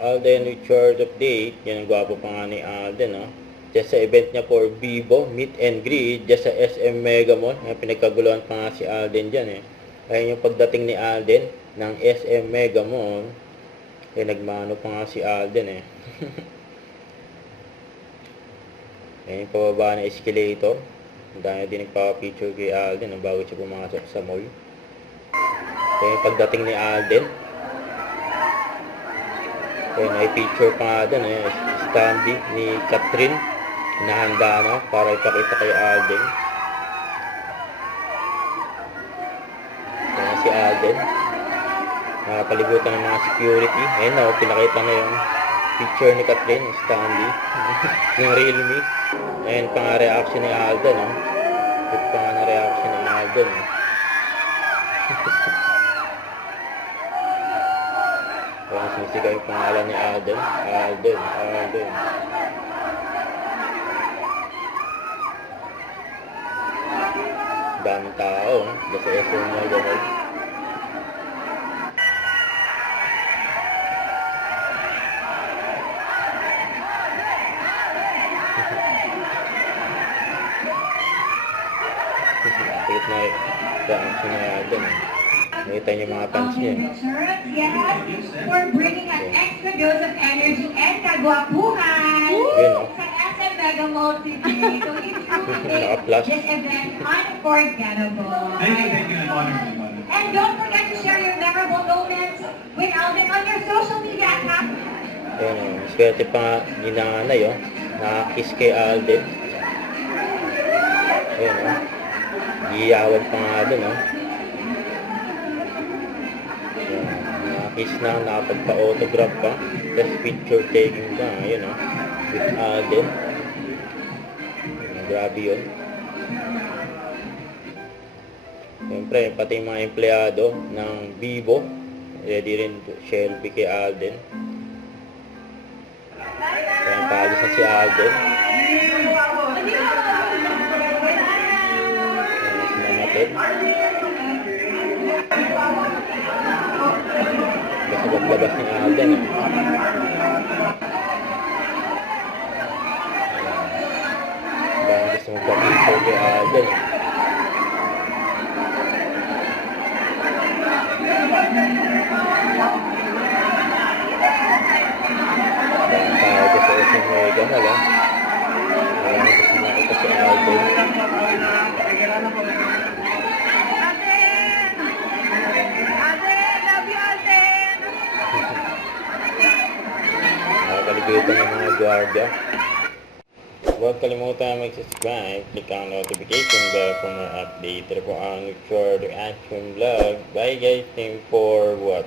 Alden Richard update. Yan ang gwapo pa nga ni Alden, no? Just sa event niya for Vivo, meet and greet, just sa SM Mega Mall. Yan, pinagkaguluhan pa nga si Alden dyan, eh. Ayun yung pagdating ni Alden ng SM Mega Mall. Eh, nagmano pa nga si Alden, eh. Ayun yung pababa na escalator. Ang dami din nagpapapicture kay Alden, no, bago siya pumasok sa mall. Ayun yung pagdating ni Alden. Ayun, may picture pa nga dun, eh. Standee ni Catherine. Nahanda na para ipakita kay Alden. Ayun si Alden. Nakapalibutan ng mga security. Ayun na, pinakita na yung picture ni Catherine, Standee. Yung Realme. Ayun pa nga reaction ni Alden, no? Ito pa nga na reaction ni Alden, no? Ayun, sinisigaw yung pangalan ni Alden. Alden. Daming tao, no? Basta SM Mega Mall. Tigit na reaction ni Alden, eh. Nakita niyo mga fans niya. Yes, for bringing an extra dose of energy and kagwapuhan sa SM Mega Mall today. So it truly makes this event unforgettable. Thank you. And don't forget to share your memorable moments with Alden on your social media account. Ayun, swerte pa nga ni nanay, oh. Nakakiss kay Alden. Ayun, oh. Giyawan pa nga dun, oh. Nakakiss na, nakapagpa-autograph pa. Tapos picture taking pa, ayun, oh. With Alden. Grabe yun. Siyempre, pati yung mga empleyado ng Vivo, ready rin selfie kay Alden. Kaya paalis na si Alden. Sinamatid. Basta maglabas ni Alden, eh. Baka gusto magpa-picture kay Alden, eh. Baka tao ko sa SM Mega Mall, ah. Kaya gusto nakita si Alden. Nakakalibutan ng mga gwardiya. Huwag kalimutan mag-subscribe, click ang notification bell for more update. Ito po ang Richard Reaction Vlog. Bye guys, thank you for what?